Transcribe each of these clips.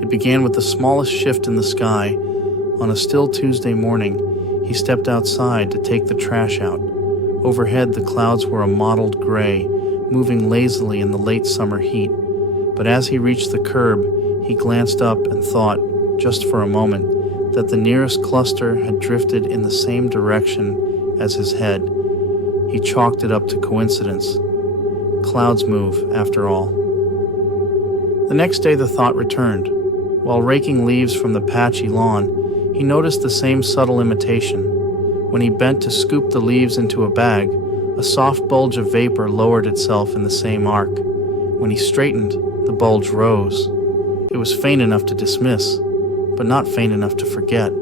It began with the smallest shift in the sky. On a still Tuesday morning, he stepped outside to take the trash out. Overhead, the clouds were a mottled gray, moving lazily in the late summer heat. But as he reached the curb, he glanced up and thought, just for a moment, that the nearest cluster had drifted in the same direction as his head. He chalked it up to coincidence. Clouds move, after all. The next day the thought returned. While raking leaves from the patchy lawn, he noticed the same subtle imitation. When he bent to scoop the leaves into a bag, a soft bulge of vapor lowered itself in the same arc. When he straightened, the bulge rose. It was faint enough to dismiss, but not faint enough to forget.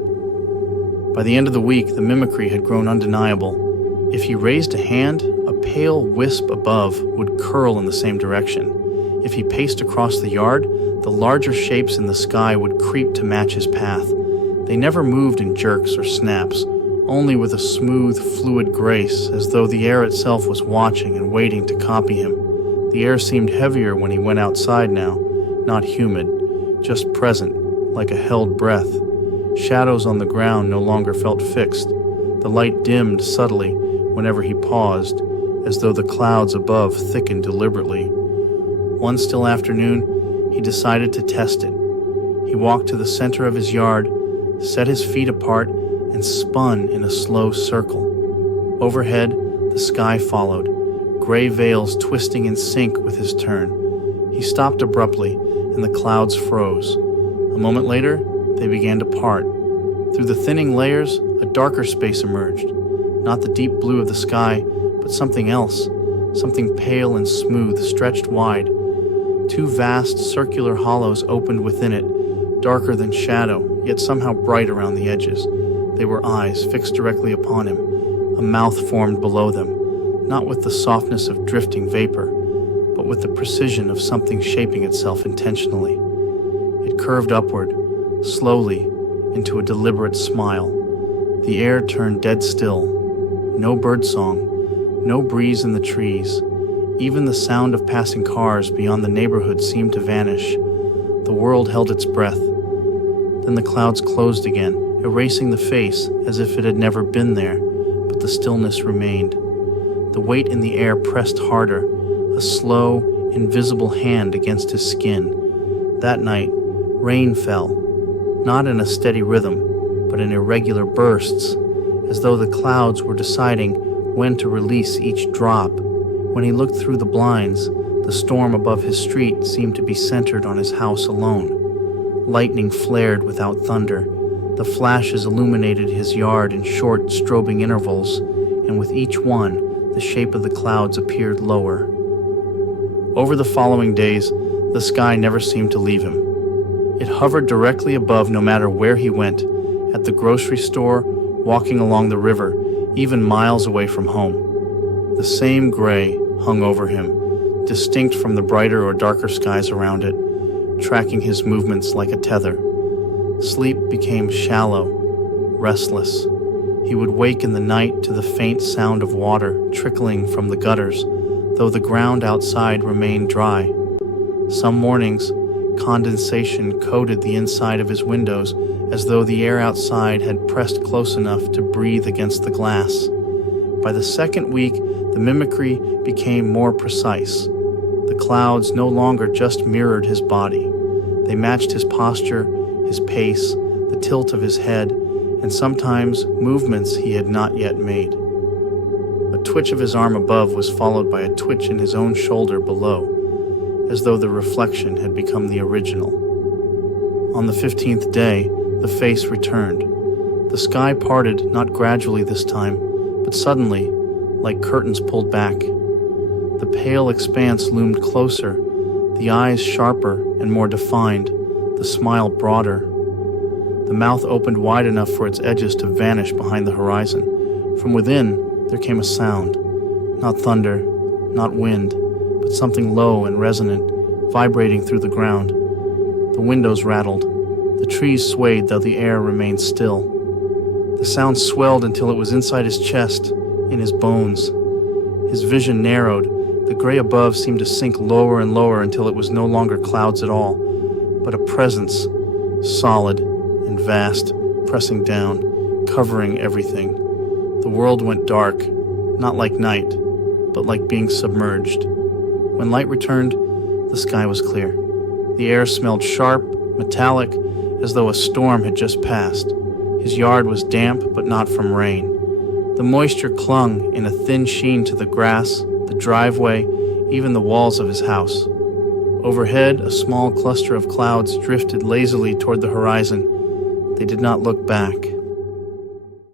By the end of the week, the mimicry had grown undeniable. If he raised a hand, a pale wisp above would curl in the same direction. If he paced across the yard, the larger shapes in the sky would creep to match his path. They never moved in jerks or snaps, only with a smooth, fluid grace, as though the air itself was watching and waiting to copy him. The air seemed heavier when he went outside now, not humid, just present, like a held breath. Shadows on the ground no longer felt fixed. The light dimmed subtly whenever he paused, as though the clouds above thickened deliberately. One still afternoon, he decided to test it. He walked to the center of his yard, set his feet apart, and spun in a slow circle. Overhead, the sky followed, gray veils twisting in sync with his turn. He stopped abruptly, and the clouds froze. A moment later, they began to part. Through the thinning layers, a darker space emerged. Not the deep blue of the sky, but something else, something pale and smooth, stretched wide. Two vast circular hollows opened within it, darker than shadow, yet somehow bright around the edges. They were eyes fixed directly upon him. A mouth formed below them, not with the softness of drifting vapor, but with the precision of something shaping itself intentionally. It curved upward, slowly, into a deliberate smile. The air turned dead still. No birdsong, no breeze in the trees. Even the sound of passing cars beyond the neighborhood seemed to vanish. The world held its breath. Then the clouds closed again, erasing the face as if it had never been there, but the stillness remained. The weight in the air pressed harder, a slow, invisible hand against his skin. That night, rain fell, not in a steady rhythm, but in irregular bursts, as though the clouds were deciding when to release each drop. When he looked through the blinds, the storm above his street seemed to be centered on his house alone. Lightning flared without thunder. The flashes illuminated his yard in short, strobing intervals, and with each one, the shape of the clouds appeared lower. Over the following days, the sky never seemed to leave him. It hovered directly above no matter where he went, at the grocery store, walking along the river, even miles away from home. The same gray hung over him, distinct from the brighter or darker skies around it, tracking his movements like a tether. Sleep became shallow, restless. He would wake in the night to the faint sound of water trickling from the gutters, though the ground outside remained dry. Some mornings, condensation coated the inside of his windows as though the air outside had pressed close enough to breathe against the glass. By the second week, the mimicry became more precise. The clouds no longer just mirrored his body. They matched his posture, his pace, the tilt of his head, and sometimes movements he had not yet made. A twitch of his arm above was followed by a twitch in his own shoulder below, as though the reflection had become the original. On the 15th day, the face returned. The sky parted, not gradually this time, but suddenly, like curtains pulled back. The pale expanse loomed closer, the eyes sharper and more defined, the smile broader. The mouth opened wide enough for its edges to vanish behind the horizon. From within, there came a sound. Not thunder, not wind, but something low and resonant, vibrating through the ground. The windows rattled. The trees swayed, though the air remained still. The sound swelled until it was inside his chest, in his bones. His vision narrowed. The gray above seemed to sink lower and lower until it was no longer clouds at all. but a presence, solid and vast, pressing down, covering everything. The world went dark, not like night, but like being submerged. When light returned, the sky was clear. The air smelled sharp, metallic, as though a storm had just passed. His yard was damp, but not from rain. The moisture clung in a thin sheen to the grass, the driveway, even the walls of his house. Overhead, a small cluster of clouds drifted lazily toward the horizon. They did not look back.